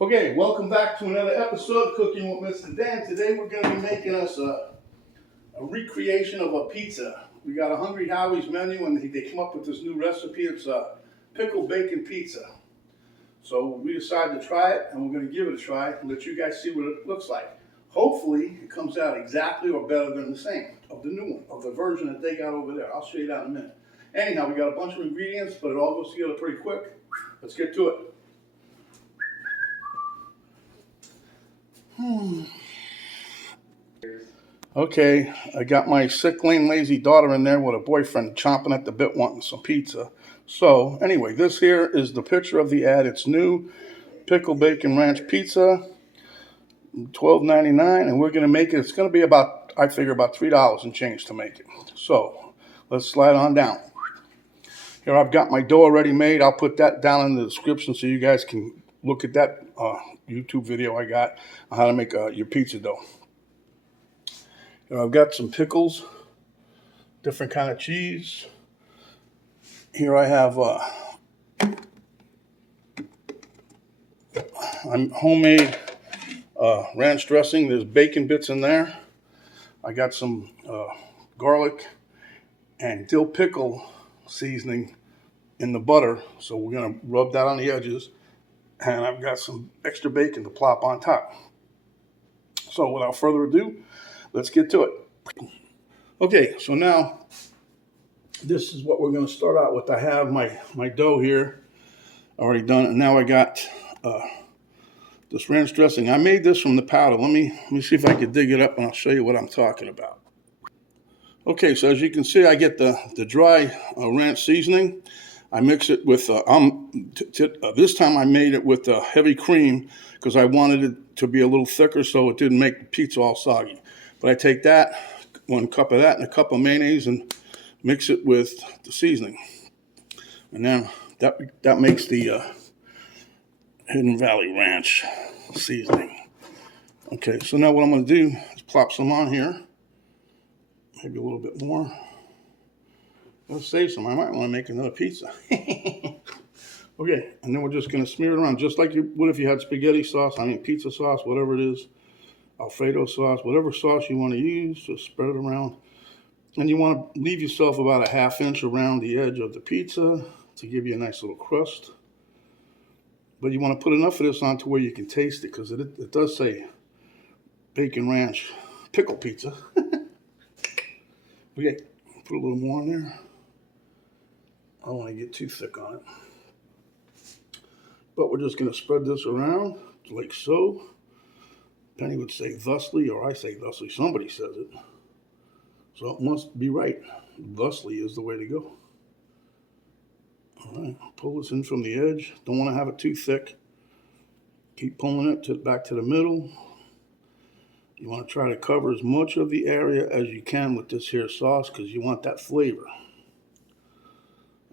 Okay, welcome back to another episode of Cooking with Mr. Dan. Today we're going to be making us a recreation of a pizza. We got a Hungry Howie's menu and they came up with this new recipe. It's a pickle bacon pizza. So we decided to try it and we're going to give it a try and let you guys see what it looks like. Hopefully it comes out exactly or better than the same of the new one, of the version that they got over there. I'll show you that in a minute. Anyhow, we got a bunch of ingredients, but it all goes together pretty quick. Let's get to it. Okay, I got my sick, lame, lazy daughter in there with a boyfriend chomping at the bit wanting some pizza. So, anyway, this here is the picture of the ad. It's new pickle bacon ranch pizza, $12.99, and we're going to make it. It's going to be about, I figure, about $3 and change to make it. So, let's slide on down. Here I've got my dough already made. I'll put that down in the description so you guys can look at that YouTube video I got on how to make your pizza dough. I've got some pickles, different kind of cheese. Here I have homemade ranch dressing. There's bacon bits in there. I got some garlic and dill pickle seasoning in the butter. So we're going to rub that on the edges. And I've got some extra bacon to plop on top. So without further ado, let's get to it. Okay, so now this is what we're going to start out with. I have my dough here already done, and now I got this ranch dressing. I made this from the powder. Let me see if I can dig it up, and I'll show you what I'm talking about. Okay, so as you can see, I get the dry ranch seasoning. I mix it with, this time I made it with heavy cream because I wanted it to be a little thicker so it didn't make the pizza all soggy. But I take that, 1 cup of that and a cup of mayonnaise and mix it with the seasoning. And then that makes the Hidden Valley Ranch seasoning. Okay, so now what I'm going to do is plop some on here. Maybe a little bit more. Let's save some. I might want to make another pizza. Okay, and then we're just going to smear it around just like you would if you had spaghetti sauce, pizza sauce, whatever it is, Alfredo sauce, whatever sauce you want to use, just spread it around. And you want to leave yourself about a ½ inch around the edge of the pizza to give you a nice little crust. But you want to put enough of this on to where you can taste it because it does say bacon ranch pickle pizza. Okay, put a little more in there. I don't want to get too thick on it. But we're just going to spread this around like so. Penny would say thusly, or I say thusly. Somebody says it. So it must be right. Thusly is the way to go. All right, pull this in from the edge. Don't want to have it too thick. Keep pulling it back to the middle. You want to try to cover as much of the area as you can with this here sauce because you want that flavor.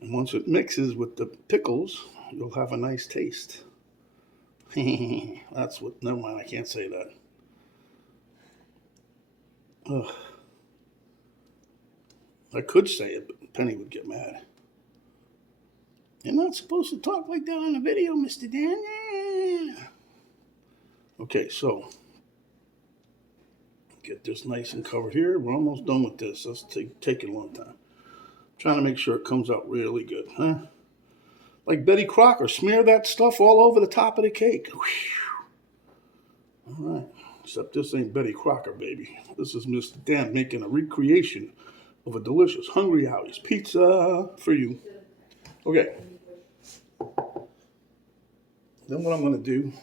And once it mixes with the pickles, you'll have a nice taste. That's what, never mind, I can't say that. Ugh. I could say it, but Penny would get mad. You're not supposed to talk like that on the video, Mr. Dan. Okay, so get this nice and covered here. We're almost done with this. That's taking a long time. I'm trying to make sure it comes out really good, huh? Like Betty Crocker, smear that stuff all over the top of the cake. All right, except this ain't Betty Crocker, baby. This is Mr. Dan making a recreation of a delicious Hungry Howie's pizza for you. Okay. Then what I'm going to do,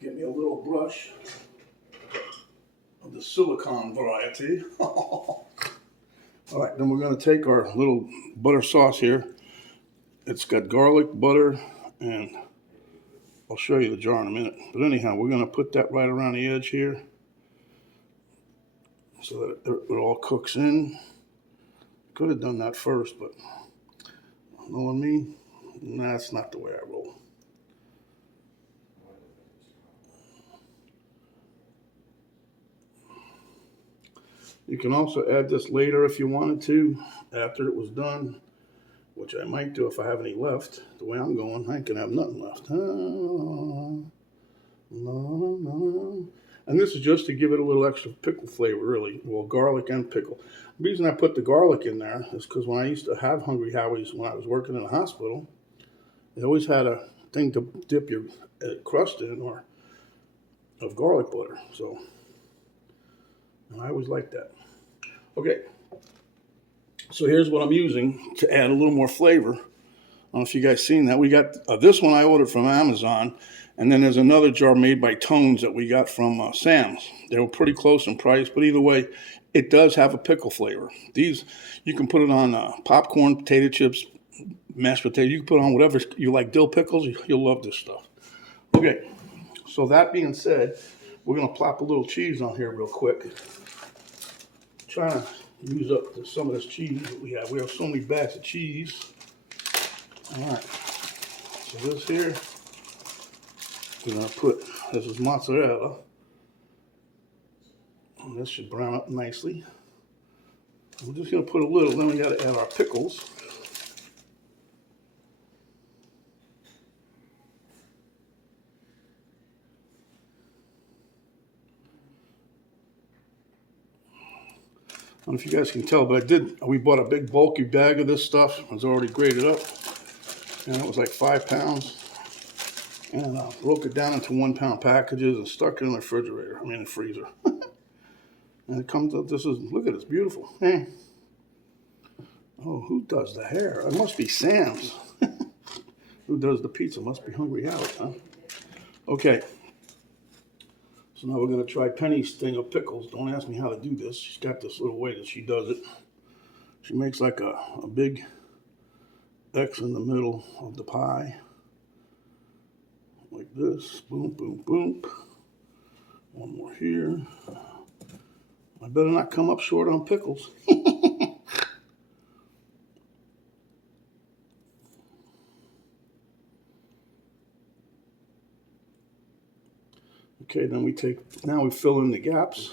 get me a little brush of the silicone variety. All right, then we're going to take our little butter sauce here. It's got garlic, butter, and I'll show you the jar in a minute. But anyhow, we're going to put that right around the edge here so that it all cooks in. Could have done that first, but knowing me, that's not the way I roll. You can also add this later if you wanted to, after it was done. which I might do if I have any left. The way I'm going, I ain't gonna have nothing left. And this is just to give it a little extra pickle flavor, really. Well, garlic and pickle. The reason I put the garlic in there is because when I used to have Hungry Howie's when I was working in the hospital, they always had a thing to dip your crust in, or of garlic butter. So I always liked that. Okay, so here's what I'm using to add a little more flavor. I don't know if you guys seen that. We got this one I ordered from Amazon, and then there's another jar made by Tones that we got from Sam's. They were pretty close in price, but either way, it does have a pickle flavor. These, you can put it on popcorn, potato chips, mashed potato. You can put it on whatever you like. Dill pickles, you'll love this stuff. Okay, so that being said, we're going to plop a little cheese on here real quick. Trying to use up some of this cheese that we have. We have so many bags of cheese. All right, so this here, we're going to put, this is mozzarella. And this should brown up nicely. We're just going to put a little, then we got to add our pickles. I don't know if you guys can tell, but we bought a big bulky bag of this stuff. It was already grated up. And it was like 5 pounds. And I broke it down into 1 pound packages and stuck it in the refrigerator, the freezer. And it comes up, look at it, it's beautiful. Hey. Oh, who does the hair? It must be Sam's. Who does the pizza? Must be Hungry Howie, huh? Okay. So now we're going to try Penny's thing of pickles. Don't ask me how to do this. She's got this little way that she does it. She makes like a big X in the middle of the pie. Like this. Boom, boom, boom. One more here. I better not come up short on pickles. Okay, then now we fill in the gaps.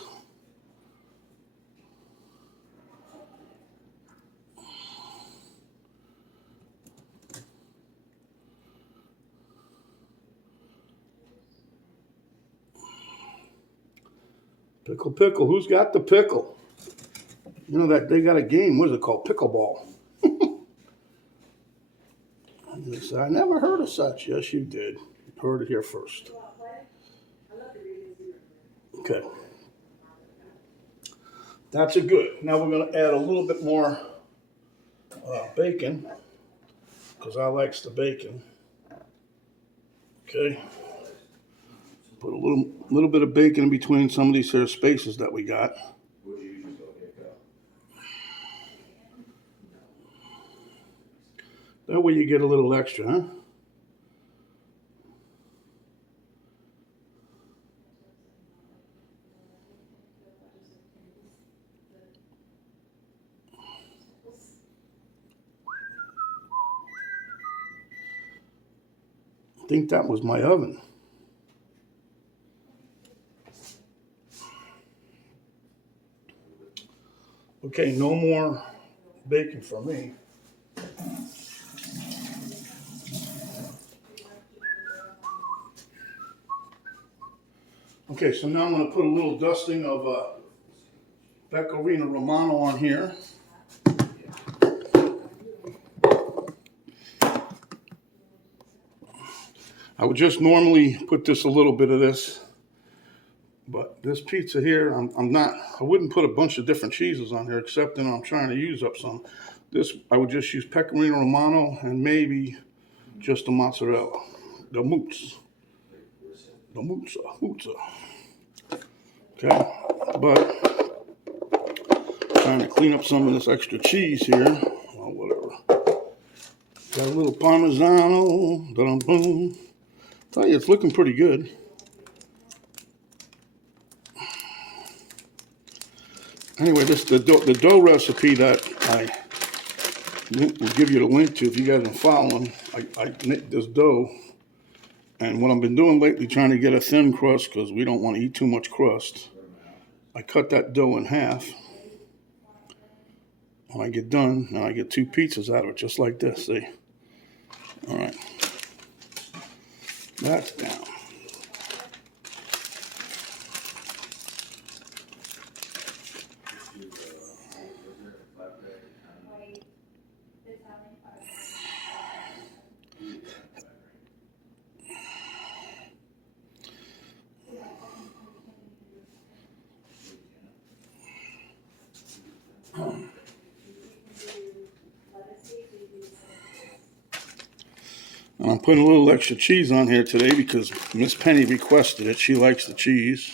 Pickle, pickle, who's got the pickle? You know that they got a game, what is it called? Pickleball. I never heard of such. Yes, you did. Heard it here first. Okay. That's a good. Now we're going to add a little bit more bacon, because I likes the bacon. Okay. Put a little bit of bacon in between some of these here spaces that we got. That way you get a little extra, huh? I think that was my oven. Okay, no more bacon for me. Okay, so now I'm going to put a little dusting of Pecorino Romano on here. I would just normally put a little bit of this, but this pizza here, I wouldn't put a bunch of different cheeses on here, except that I'm trying to use up some. This, I would just use Pecorino Romano and maybe just the mozzarella, the mozza. Okay, but trying to clean up some of this extra cheese here, or whatever. Got a little parmesan, boom. Tell you, it's looking pretty good. Anyway, the dough recipe that I will give you the link to if you guys are following. I make this dough, and what I've been doing lately, trying to get a thin crust because we don't want to eat too much crust. I cut that dough in half, when I get done, now I get 2 pizzas out of it, just like this, see? All right. That's down. And I'm putting a little extra cheese on here today because Miss Penny requested it. She likes the cheese.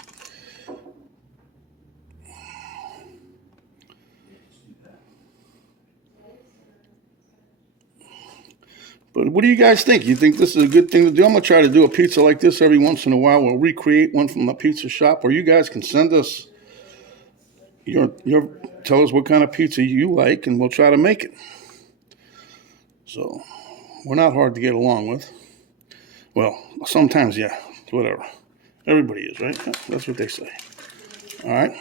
But what do you guys think? You think this is a good thing to do? I'm going to try to do a pizza like this every once in a while. We'll recreate one from the pizza shop, or you guys can send us tell us what kind of pizza you like, and we'll try to make it. So we're not hard to get along with. Well, sometimes, yeah, whatever. Everybody is, right? That's what they say. All right.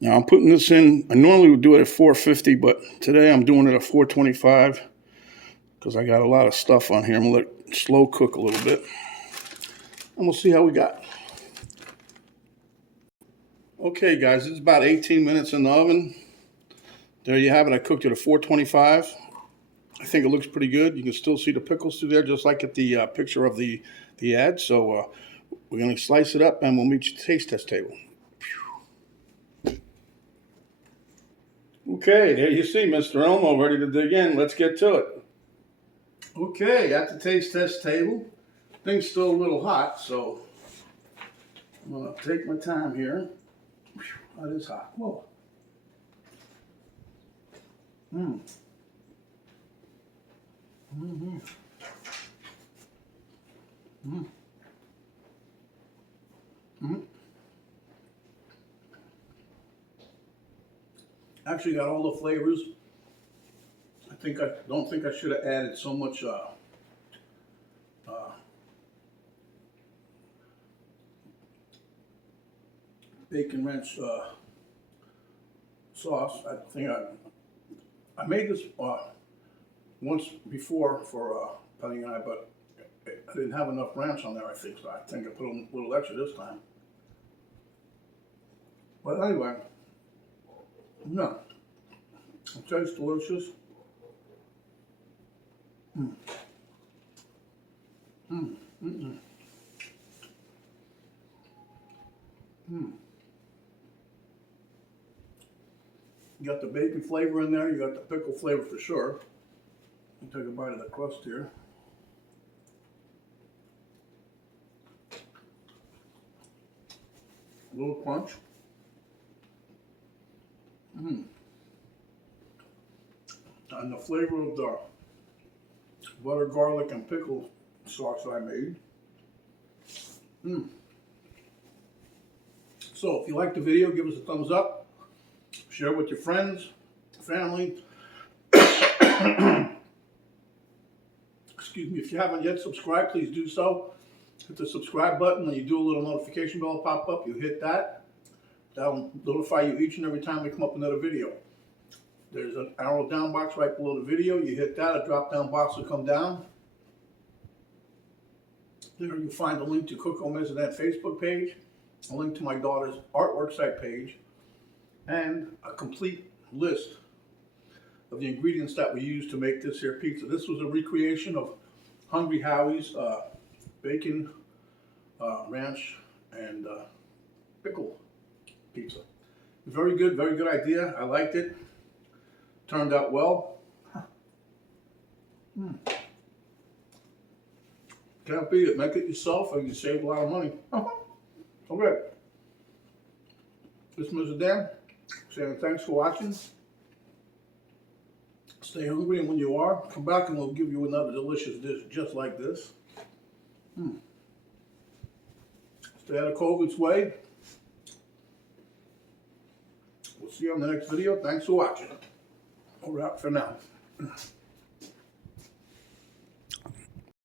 Now I'm putting this in. I normally would do it at 450, but today I'm doing it at 425 because I got a lot of stuff on here. I'm going to let it slow cook a little bit, and we'll see how we got. Okay, guys, it's about 18 minutes in the oven. There you have it. I cooked it at 425. I think it looks pretty good. You can still see the pickles through there, just like at the picture of the ad. So we're going to slice it up, and we'll meet you at the taste test table. Okay, there you see Mr. Elmo ready to dig in. Let's get to it. Okay, at the taste test table. Thing's still a little hot, so I'm going to take my time here. That is hot. Whoa. Mmm. Mm-hmm. Mm-hmm. Mm-hmm. Actually got all the flavors. I don't think I should have added so much bacon ranch sauce. I think I made this once before for Penny and I, but I didn't have enough ranch on there, I think, so I think I put a little extra this time. But anyway, no, it tastes delicious. Mm. Mm. Mm-mm. Mm. You got the bacon flavor in there, you got the pickle flavor for sure. I'll take a bite of the crust here. A little crunch. Mm. And the flavor of the butter, garlic, and pickle sauce I made. Mm. So if you liked the video, give us a thumbs up. Share it with your friends, family. Excuse me, if you haven't yet subscribed, please do so. Hit the subscribe button. When you do, a little notification bell pop up. You hit that. That'll notify you each and every time we come up with another video. There's an arrow down box right below the video. You hit that, a drop down box will come down. There you'll find a link to Coco Mezzanette Facebook page, a link to my daughter's artwork site page, and a complete list of the ingredients that we use to make this here pizza. This was a recreation of Hungry Howie's bacon, ranch, and pickle pizza. Very good idea. I liked it. Turned out well. Mm. Can't beat it. Make it yourself and you save a lot of money. Okay. This is Mr. Dan saying thanks for watching. Stay hungry, and when you are, come back and we'll give you another delicious dish just like this. Stay out of COVID's way. We'll see you on the next video. Thanks for watching. We're out for now.